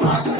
Father.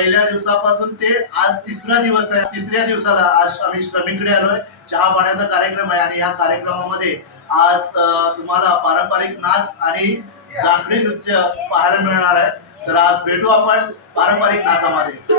पहिल्या दिवसापासून ते आज तिसरा दिवस आहे. तिसऱ्या दिवसाला आज आम्ही श्रमिकडे आलोय. चहा पाण्याचा कार्यक्रम आहे आणि या कार्यक्रमामध्ये आज तुम्हाला पारंपरिक नाच आणि जाखडी नृत्य पाहायला मिळणार आहे. तर आज भेटू आपण पारंपरिक नाचामध्ये.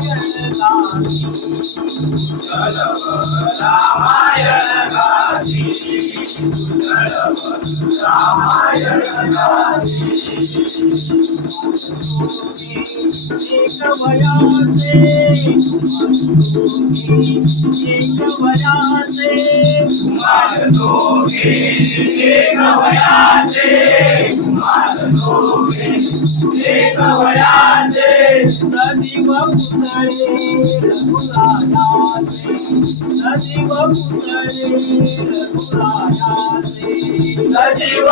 चरित पित्याचे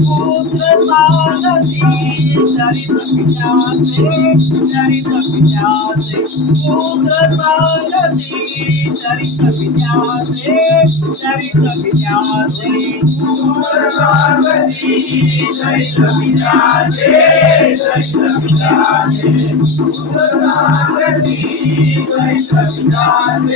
पुत्र पार्वती चरित पित्याचे चरित पित्याचे पुत्र पार्वती चरित पित्याचे चरित पित्याचे रामायण गाजी Ram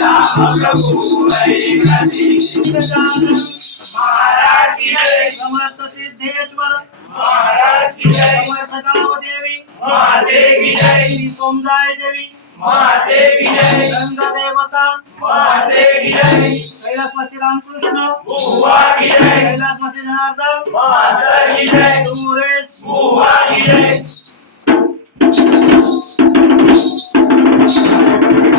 Rama Prabhu Hari Hari Krishna समर्थ सिद्धेश्वर महाराज की जय समर्थ गाव देवी माते की जय सोमदाय देवी माते की जय गंगा देवता माते की जय कैलासपती रामकृष्ण बुवा की जय कैलासपती जनार्दन मास्टर की जय सुरेश बुवा की जय।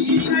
Hey!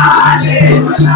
Hallelujah.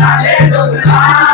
Hallelujah.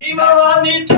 Viva Juanita!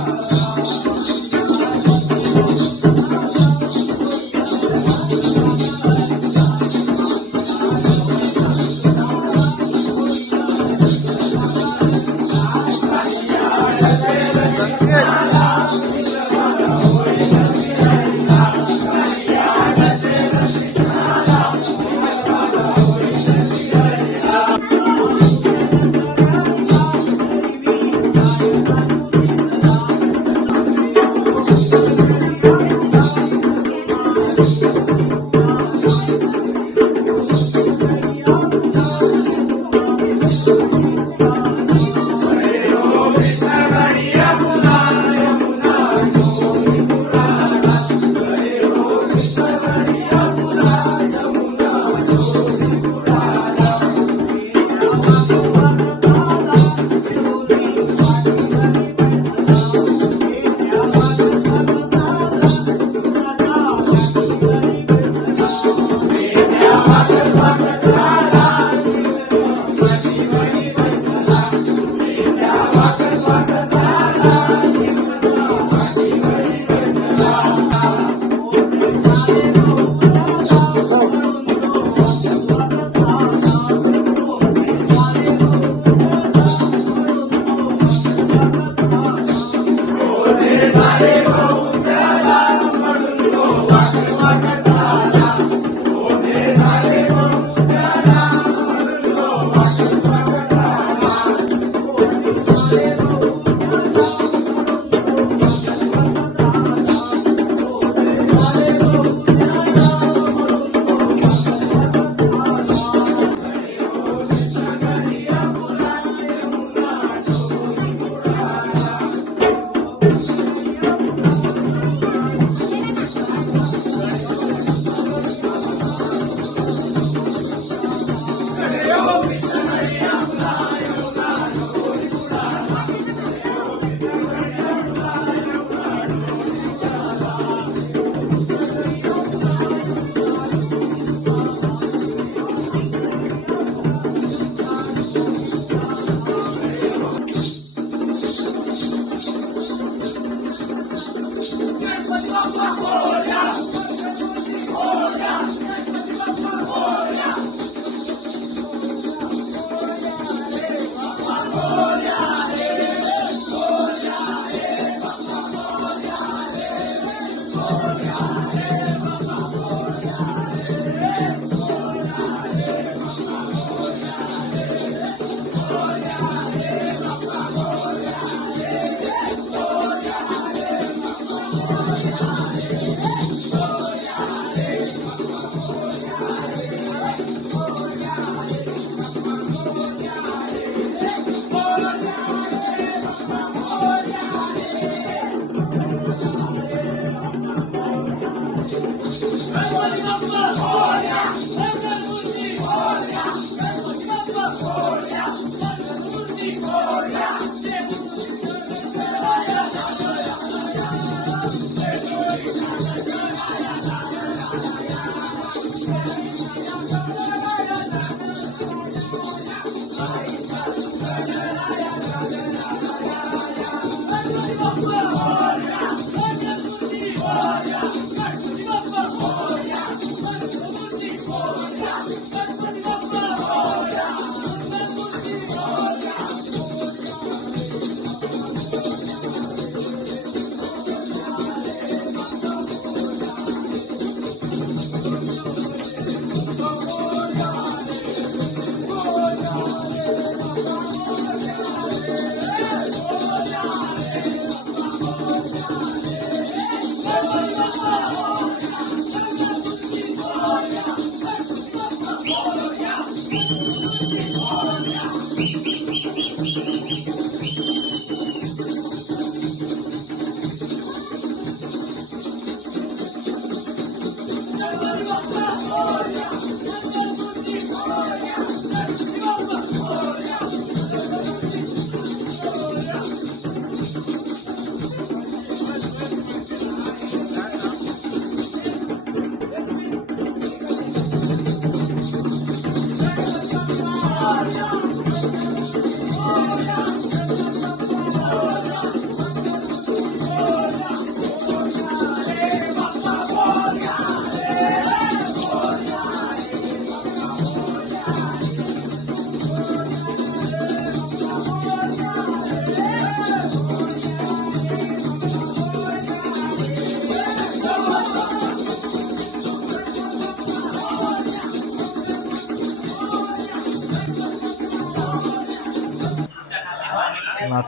Oh, yeah.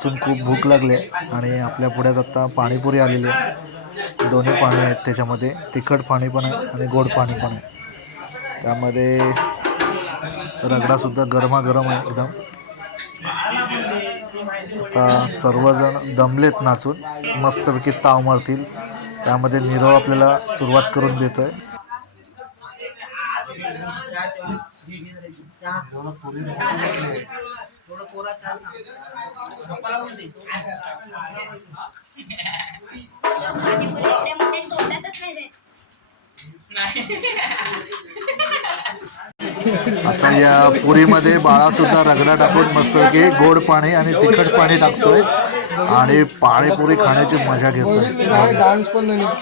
वाचून खूप भूक लागली आहे आणि आपल्या पुढ्यात आता पाणीपुरी आलेली आहे. दोन्ही पाणी आहेत त्याच्यामध्ये. तिखट पाणी पण आहे आणि गोड पाणी पण आहे. त्यामध्ये रगडासुद्धा गरमागरम आहे एकदम. आता सर्वजण दमलेत नाचून. मस्तपैकी ताव मारतील. त्यामध्ये निरव आपल्याला सुरुवात करून देतो आहे चाल. आता या पुरीमध्ये बाळासुद्धा रगडा टाकून मस्तपैकी गोड पाणी आणि तिखट पाणी टाकतोय आणि पाणीपुरी खाण्याची मजा घेतोय.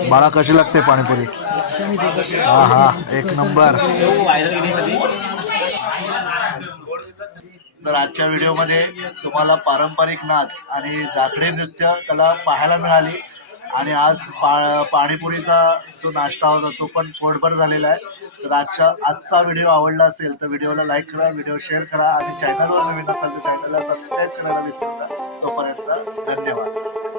बाळा कशी लागते पाणीपुरी? हा हा एक नंबर. तर आजच्या व्हिडिओमध्ये तुम्हाला पारंपरिक नाच आणि जाखडी नृत्य कला पाहायला मिळाली. आणि आज पा पाणीपुरीचा जो नाश्ता होता तो पण पोटभर झालेला आहे. तर आजच्या आजचा व्हिडिओ आवडला असेल तर व्हिडिओला लाईक करा व्हिडिओ शेअर करा आणि चॅनलवर नवीन असाल तर चॅनलला सबस्क्राईब करायला विसरू नका. तोपर्यंत धन्यवाद.